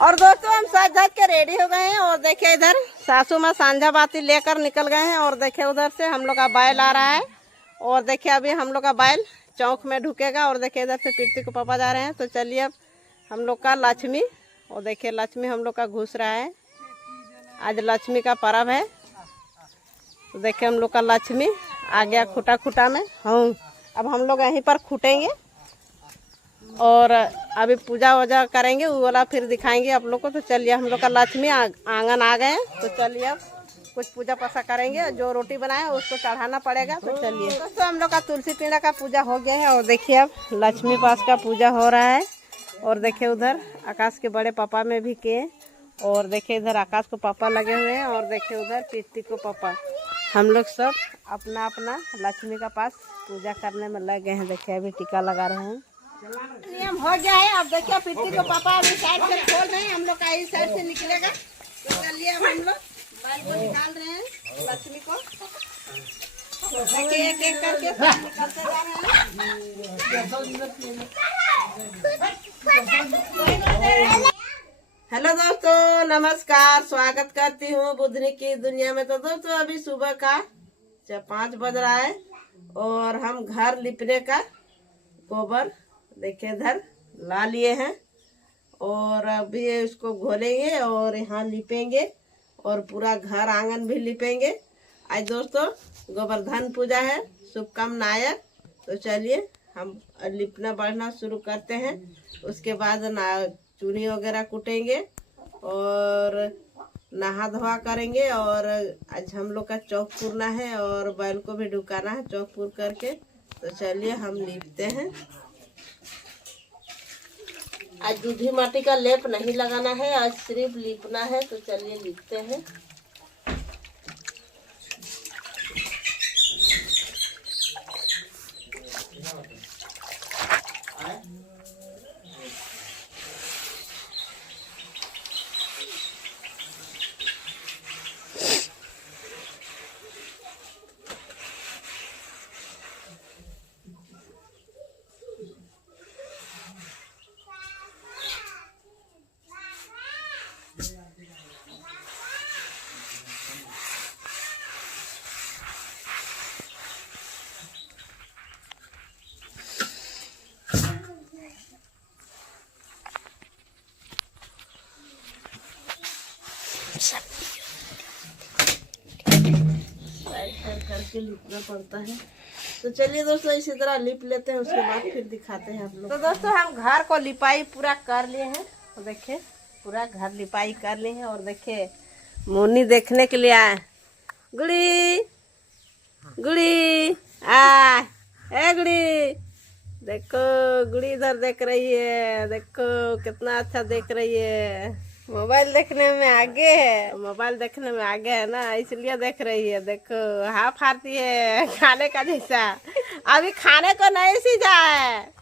और दोस्तों हम सज धज के रेडी हो गए हैं और देखिए इधर सासू माँ सांझा बाती लेकर निकल गए हैं और देखिए उधर से हम लोग का बैल आ रहा है और देखिए अभी हम लोग का बैल चौक में ढुकेगा और देखिए इधर से पीरती को पापा जा रहे हैं। तो चलिए अब हम लोग का लक्ष्मी और देखिए लक्ष्मी हम लोग का घुस रहा है। आज लक्ष्मी का पर्व है तो देखिए हम लोग का लक्ष्मी आ गया खुटा खुटा में। हाँ अब हम लोग यहीं पर खुटेंगे और अभी पूजा वूजा करेंगे वो वाला फिर दिखाएंगे आप लोग को। तो चलिए हम लोग का लक्ष्मी आंगन आ गए हैं तो चलिए अब कुछ पूजा पासा करेंगे। जो रोटी बनाए उसको चढ़ाना पड़ेगा। तो चलिए दोस्तों हम लोग का तुलसी पीड़ा का पूजा हो गया है और देखिए अब लक्ष्मी पास का पूजा हो रहा है। और देखिए उधर आकाश के बड़े पापा में भी किए और देखिए इधर आकाश को पापा लगे हुए हैं और देखिए उधर पीरती को पापा। हम लोग सब अपना अपना लक्ष्मी का पास पूजा करने में लग गए हैं। देखिए अभी टीका लगा रहे हैं। नियम हो गया है। अब देखिए पीरती को पापा अभी साइड से खोल रहे हैं। हम लोग का इस साइड से निकलेगा। तो चलिए अब हम लोग बैल को निकाल रहे हैं लक्ष्मी को। देखिए एक एक करके सब निकालते जा रहे हैं। हेलो दोस्तों नमस्कार, स्वागत करती हूँ बुधनी की दुनिया में। तो दोस्तों अभी सुबह का 5 बज रहा है और हम घर लिपने का गोबर देखिए इधर ला लिए हैं और अभी इसको घोलेंगे और यहाँ लिपेंगे और पूरा घर आंगन भी लिपेंगे। आज दोस्तों गोवर्धन पूजा है, शुभकामनायक। तो चलिए हम लिपना बढ़ना शुरू करते हैं। उसके बाद चूनी वगैरह कुटेंगे और नहा धोआ करेंगे। और आज हम लोग का चौक पूरना है और बैल को भी ढुकाना है चौक पूर करके। तो चलिए हम लिपते हैं। आज दूधी माटी का लेप नहीं लगाना है, आज सिर्फ लिपना है। तो चलिए लिपते हैं। करके लिपना पड़ता है। तो चलिए दोस्तों इसी तरह लिप लेते हैं, उसके बाद फिर दिखाते हैं आप लोग। तो दोस्तों हम घर को लिपाई पूरा कर लिए हैं। तो देखिए पूरा घर लिपाई कर लिए हैं और देखिए मुन्नी देखने के लिए आए। गुड़ी गुड़ी ए गुड़ी, देखो गुड़ी इधर देख रही है। देखो कितना अच्छा देख रही है। मोबाइल देखने में आगे है, मोबाइल देखने में आगे है ना, इसलिए देख रही है। देखो हाथ आती है खाने का जैसा। अभी खाने को नहीं सीजा है,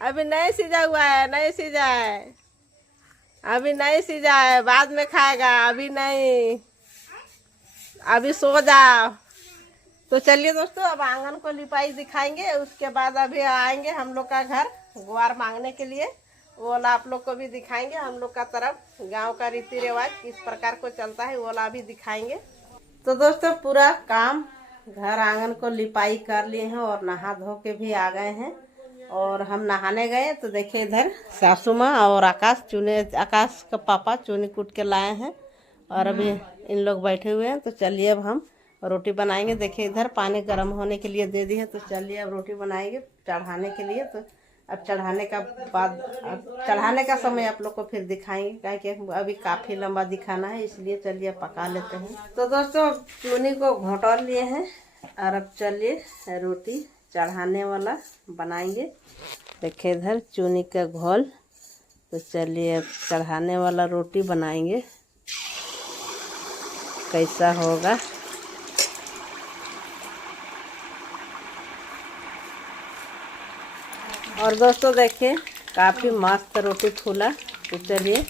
अभी नहीं सीजा हुआ है, नहीं सीजा है, अभी नहीं सीजा है, बाद में खाएगा, अभी नहीं, अभी सो जाओ। तो चलिए दोस्तों अब आंगन को लिपाई दिखाएंगे। उसके बाद अभी आएंगे हम लोग का घर गुआर मांगने के लिए, वो वाला आप लोग को भी दिखाएंगे। हम लोग का तरफ गांव का रीति रिवाज किस प्रकार को चलता है वो वाला भी दिखाएंगे। तो दोस्तों पूरा काम घर आंगन को लिपाई कर लिए हैं और नहा धो के भी आ गए हैं और हम नहाने गए। तो देखिए इधर सासू माँ और आकाश का पापा चूनी कूट के लाए हैं और अभी इन लोग बैठे हुए हैं। तो चलिए अब हम रोटी बनाएंगे। देखिए इधर पानी गर्म होने के लिए दे दी है। तो चलिए अब रोटी बनाएंगे चढ़ाने के लिए। तो अब चढ़ाने का बाद चढ़ाने का समय आप लोग को फिर दिखाएंगे, क्योंकि अभी काफ़ी लंबा दिखाना है, इसलिए चलिए पका लेते हैं। तो दोस्तों चूनी को घोंट लिए हैं और अब चलिए रोटी चढ़ाने वाला बनाएंगे। देखिए इधर चूनी का घोल। तो चलिए अब चढ़ाने वाला रोटी बनाएंगे, कैसा होगा। और दोस्तों देखिए काफ़ी मस्त रोटी फूला। तो चलिए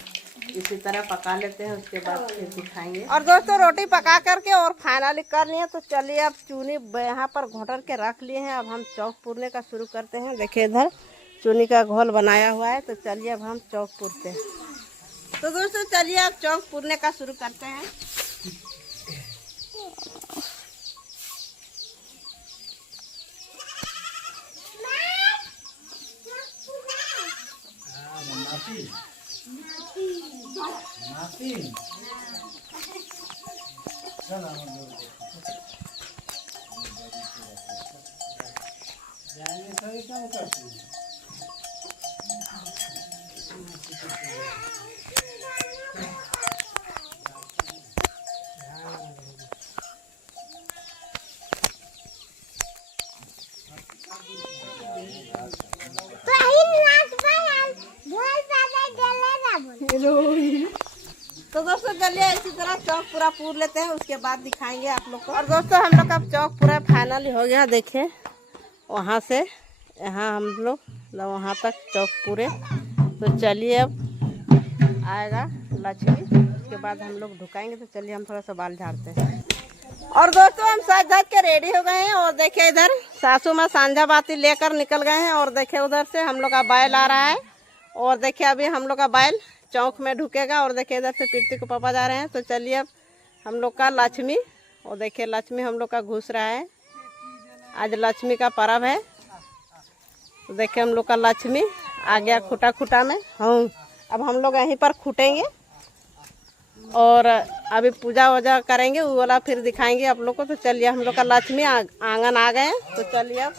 इसी तरह पका लेते हैं, उसके बाद फिर दिखाएंगे। और दोस्तों रोटी पका करके और फाइनली कर लिए। तो चलिए अब चूनी यहाँ पर घोटर के रख लिए हैं। अब हम चौक पूरने का शुरू करते हैं। देखिए इधर चूनी का घोल बनाया हुआ है। तो चलिए अब हम चौक पूरते हैं। तो दोस्तों चलिए अब चौक पूरने का शुरू करते हैं। तो दोस्तों चलिए इसी तरह चौक पूरा पूर लेते हैं, उसके बाद दिखाएंगे आप लोग को। और दोस्तों हम लोग का चौक पूरा फाइनल हो गया। देखिए वहाँ से यहाँ हम लोग वहाँ तक चौक पूरे। तो चलिए अब आएगा लक्ष्मी, उसके बाद हम लोग ढुकाएंगे। तो चलिए हम थोड़ा सा बाल झाड़ते हैं। और दोस्तों हम साज धाज के रेडी हो गए हैं। और देखिए इधर सासू माँ सांझा बाती लेकर निकल गए हैं। और देखिए उधर से हम लोग का बैल आ रहा है। और देखिए अभी हम लोग का बैल चौक में ढुकेगा। और देखिए इधर से प्रीति को पापा जा रहे हैं। तो चलिए अब हम लोग का लक्ष्मी, और देखिए लक्ष्मी हम लोग का घुस रहा है। आज लक्ष्मी का पर्व है। तो देखिए हम लोग का लक्ष्मी आ गया खूटा खूटा में। हाँ अब हम लोग यहीं पर खूटेंगे और अभी पूजा वूजा करेंगे, वो वाला फिर दिखाएंगे आप लोग को। तो चलिए हम लोग का लक्ष्मी आंगन आ गए हैं। तो चलिए अब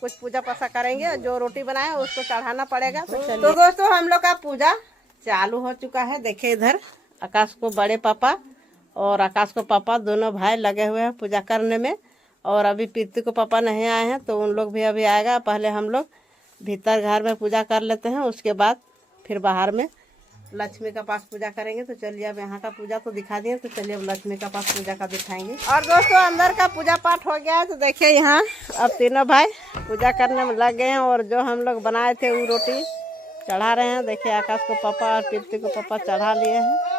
कुछ पूजा पासा करेंगे। जो रोटी बनाए उसको चढ़ाना पड़ेगा। तो दोस्तों हम लोग का पूजा चालू हो चुका है। देखिए इधर आकाश को बड़े पापा और आकाश को पापा दोनों भाई लगे हुए हैं पूजा करने में। और अभी प्रीति को पापा नहीं आए हैं, तो उन लोग भी अभी आएगा। पहले हम लोग भीतर घर में पूजा कर लेते हैं, उसके बाद फिर बाहर में लक्ष्मी का पास पूजा करेंगे। तो चलिए अब यहाँ का पूजा तो दिखा दिए। तो चलिए अब लक्ष्मी का पास पूजा का दिखाएंगे। और दोस्तों अंदर का पूजा पाठ हो गया है। तो देखिए यहाँ अब तीनों भाई पूजा करने में लग गए हैं। और जो हम लोग बनाए थे वो रोटी चढ़ा रहे हैं। देखिए आकाश को पापा और प्रीति को पापा चढ़ा लिए हैं।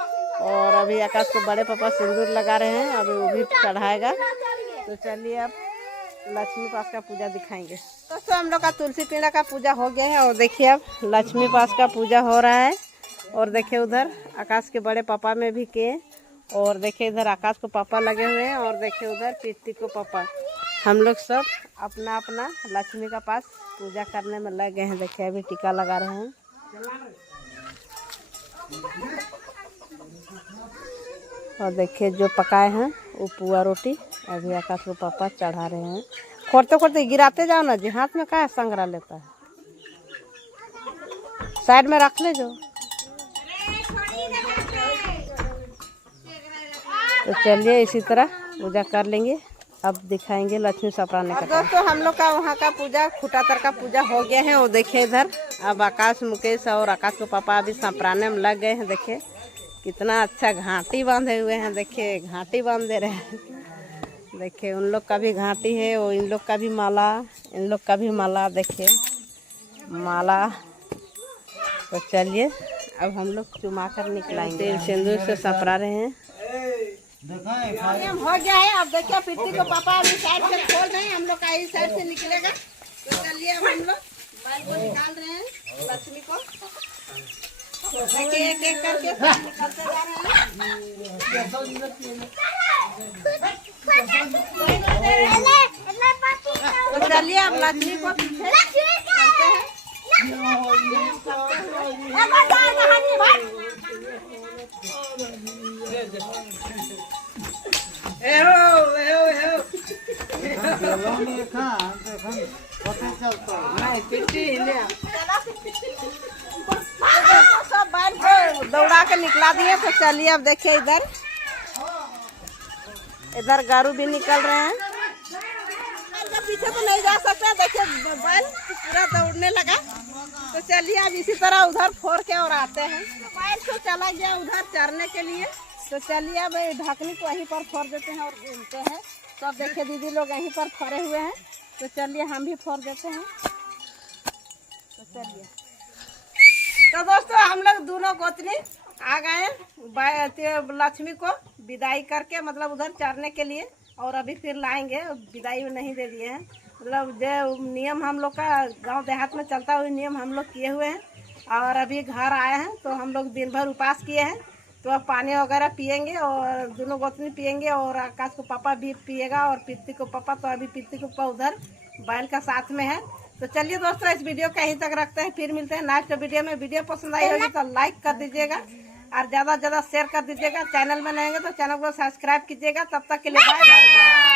और अभी आकाश को बड़े पापा सिंदूर लगा रहे हैं, अभी वो भी चढ़ाएगा। तो चलिए अब लक्ष्मी पास का पूजा दिखाएंगे। दोस्तों हम लोग का तुलसी पीड़ा का पूजा हो गया है। और देखिए अब लक्ष्मी पास का पूजा हो रहा है। और देखिए उधर आकाश के बड़े पापा में भी किए। और देखिए इधर आकाश को पापा लगे हुए हैं। और देखिए उधर प्रीति को पापा। हम लोग सब अपना अपना लक्ष्मी का पास पूजा करने में लग गए हैं। देखिए अभी टीका लगा रहे हैं। और देखिए जो पकाए हैं वो पुआ रोटी अभी आकाश को पापा चढ़ा रहे हैं। खोरते खोरते गिराते जाओ ना जी, हाथ में क्या संगरा लेता है, साइड में रख ले जो। तो चलिए इसी तरह पूजा कर लेंगे। अब दिखाएंगे लक्ष्मी सपराने का। दोस्तों हम लोग का वहाँ का पूजा खुटातर का पूजा हो गया है। और देखिए इधर अब आकाश मुकेश और आकाश को पापा अभी सपराने में लग गए हैं। देखिए कितना अच्छा घाटी बांधे हुए हैं। देखिए घाटी बांध दे रहे हैं। देखिए उन लोग का भी घाटी है और इन लोग का भी माला, इन लोग का भी माला। देखिए माला। तो चलिए अब हम लोग चुमा कर निकलाएंगे। तेल सिंदूर से सपरा रहे हैं। हो गया है। अब देखिए प्रीति को पापा अभी साइड से खोल रहे हैं, हम लोग का इस साइड से निकलेगा। तो चलिए अब हम लोग बैल को निकाल रहे हैं लक्ष्मी को। देखिए एक एक करके सब निकलते जा रहे हैं। तो चलिए अब लक्ष्मी को पीछे चलते हैं। सब बैल को दौड़ा के निकला दिए। तो चलिए अब देखिए इधर गारू भी निकल रहे हैं। पीछे तो नहीं जा सकते। देखिए बैल पूरा दौड़ने लगा। तो चलिए अब इसी तरह उधर फोड़ के और आते हैं। बैल तो चला गया उधर चरने के लिए। तो चलिए अब ढकनी को वहीं पर फोड़ देते हैं और घूमते हैं। तो अब देखिए दीदी लोग यहीं पर फोड़े हुए हैं। तो चलिए हम भी फोड़ देते हैं। तो चलिए तो दोस्तों हम लोग दोनों गोतनी आ गए लक्ष्मी को विदाई करके, मतलब उधर चरने के लिए। और अभी फिर लाएंगे, विदाई नहीं दे दिए हैं। मतलब जो नियम हम लोग का गांव देहात में चलता हुआ नियम हम लोग किए हुए हैं। और अभी घर आए हैं तो हम लोग दिन भर उपवास किए हैं, तो अब पानी वगैरह पियेंगे और दोनों गोतनी पियेंगे और आकाश को पापा भी पिएगा और प्रीति को पापा। तो अभी प्रीति को पापा उधर बैल का साथ में है। तो चलिए दोस्तों इस वीडियो को यहीं तक रखते हैं, फिर मिलते हैं नेक्स्ट वीडियो में। वीडियो पसंद आई होगी तो लाइक कर दीजिएगा और ज़्यादा से ज़्यादा शेयर कर दीजिएगा। चैनल में नए हैं तो चैनल को सब्सक्राइब कीजिएगा। तब तक के लिए बाय बाय।